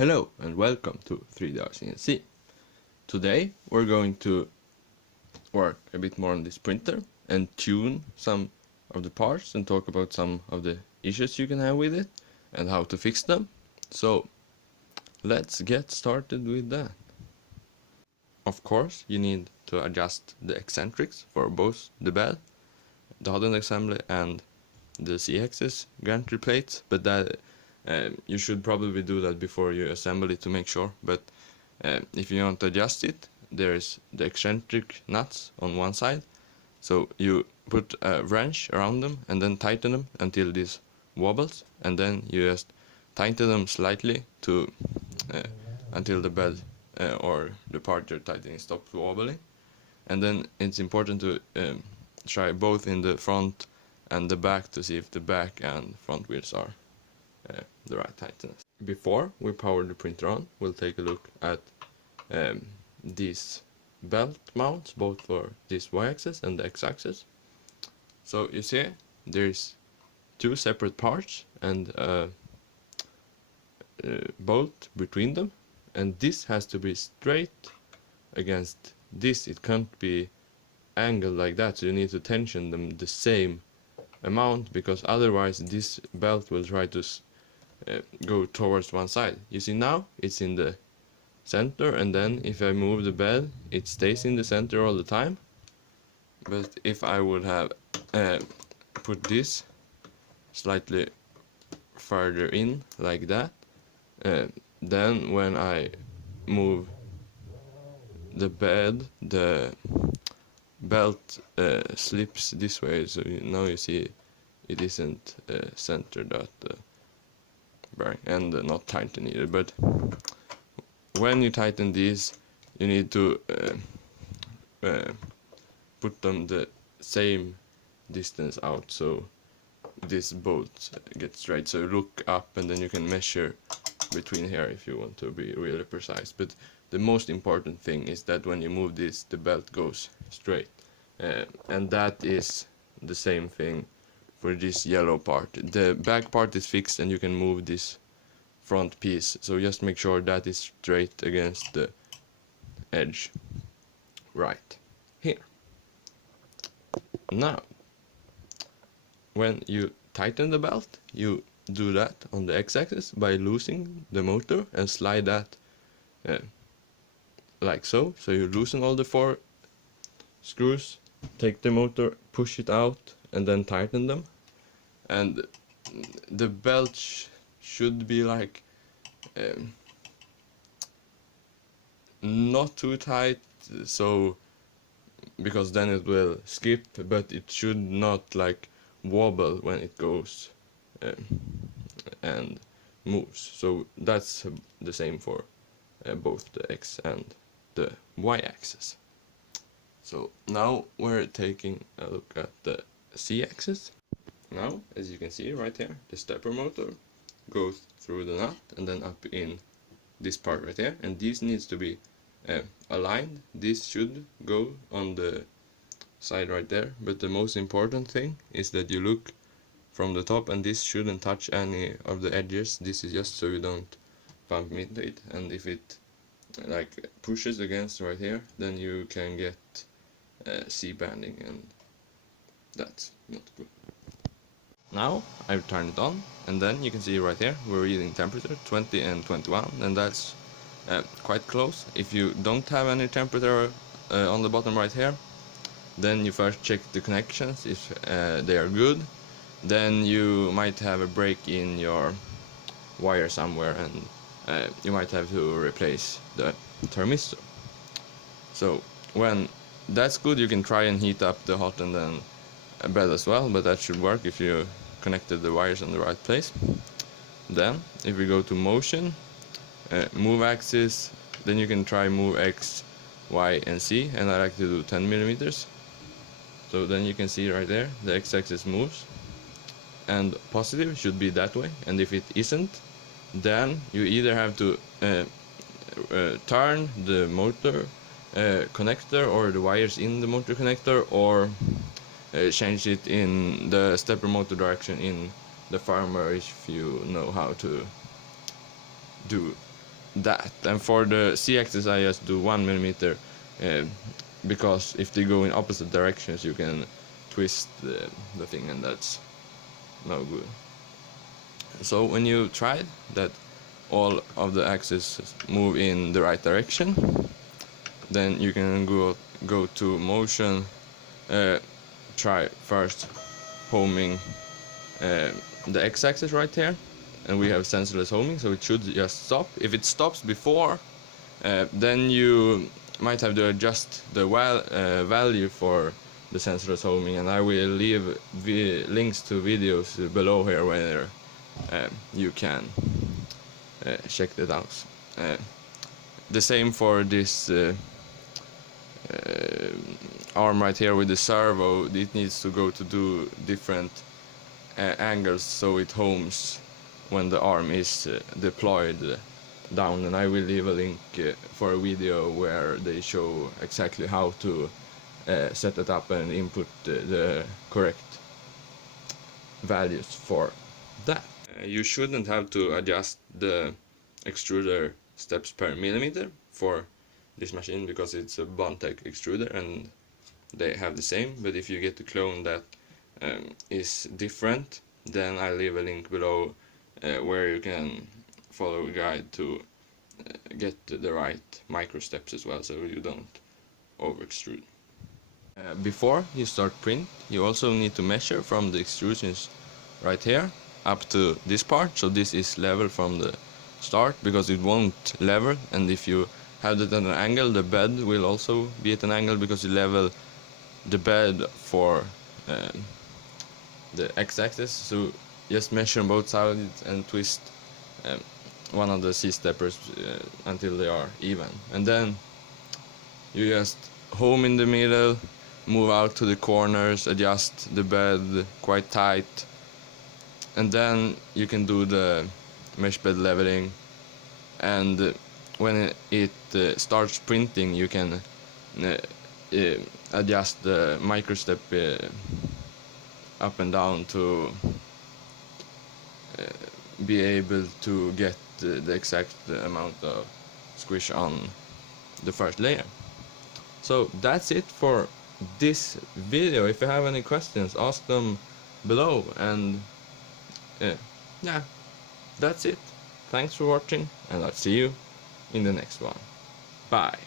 Hello and welcome to 3D CNC. Today we're going to work a bit more on this printer and tune some of the parts and talk about some of the issues you can have with it and how to fix them. So let's get started with that. Of course, you need to adjust the eccentrics for both the bed, the hot end assembly and the Z-axis gantry plates, but that you should probably do that before you assemble it to make sure. But if you want to adjust it, there's the eccentric nuts on one side, so you put a wrench around them and then tighten them until this wobbles, and then you just tighten them slightly to until the bed or the part you're tightening stops wobbling. And then it's important to try both in the front and the back to see if the back and front wheels are the right tightness. Before we power the printer on, we'll take a look at these belt mounts, both for this y-axis and the x-axis. So you see there's two separate parts and a bolt between them, and this has to be straight against this. It can't be angled like that, so you need to tension them the same amount, because otherwise this belt will try to go towards one side. You see now it's in the center, and then if I move the bed it stays in the center all the time. But if I would have put this slightly further in like that, then when I move the bed, the belt slips this way, so now you see it isn't centered at the bearing, and not tightened either. But when you tighten these, you need to put them the same distance out, so this bolt gets straight. So look up and then you can measure between here if you want to be really precise. But the most important thing is that when you move this, the belt goes straight, and that is the same thing for this yellow part. The back part is fixed and you can move this front piece, so just make sure that is straight against the edge right here. Now when you tighten the belt, you do that on the x-axis by loosening the motor and slide that like so. So you loosen all the 4 screws, take the motor, push it out, and then tighten them. And the belt should be like not too tight, so because then it will skip, but it should not like wobble when it goes and moves. So that's the same for both the x and the y-axis. So now we're taking a look at the z-axis. Now, as you can see right here, the stepper motor goes through the nut and then up in this part right here, and this needs to be aligned. This should go on the side right there, but the most important thing is that you look from the top, and this shouldn't touch any of the edges. This is just so you don't bump into it, and if it like pushes against right here, then you can get C-banding, and that's not good. Now I've turned it on, and then you can see right here we're reading temperature 20 and 21, and that's quite close. If you don't have any temperature on the bottom right here, then you first check the connections if they are good. Then you might have a break in your wire somewhere, and you might have to replace the thermistor. So when that's good, you can try and heat up the hot and then bed as well, but that should work if you connected the wires in the right place. Then if we go to motion, move axis, then you can try move X, Y and Z, and I like to do 10 millimeters. So then you can see right there the x-axis moves, and positive should be that way, and if it isn't, then you either have to turn the motor connector or the wires in the motor connector, or change it in the stepper motor direction in the firmware if you know how to do that. And for the z-axis I just do 1 millimeter, because if they go in opposite directions you can twist the thing, and that's no good. So when you tried that all of the axes move in the right direction, then you can go to motion, try first homing the x-axis right here, and we have sensorless homing, so it should just stop. If it stops before, then you might have to adjust the value for the sensorless homing, and I will leave links to videos below here where you can check that out. The same for this arm right here with the servo. It needs to go to do different angles so it homes when the arm is deployed down, and I will leave a link for a video where they show exactly how to set it up and input the correct values for that. You shouldn't have to adjust the extruder steps per millimeter for this machine because it's a Bondtech extruder and they have the same, but if you get a clone that is different, then I'll leave a link below where you can follow a guide to get the right Microsteps as well, so you don't over extrude. Before you start print, you also need to measure from the extrusions right here up to this part, so this is level from the start, because it won't level, and if you have it at an angle, the bed will also be at an angle because you level the bed for the x-axis. So just measure on both sides and twist one of the C-steppers until they are even, and then you just home in the middle, move out to the corners, adjust the bed quite tight, and then you can do the mesh bed leveling, and when it starts printing you can adjust the microstep up and down to be able to get the exact amount of squish on the first layer. So that's it for this video. If you have any questions, ask them below, and yeah, that's it. Thanks for watching, and I'll see you in the next one. Bye.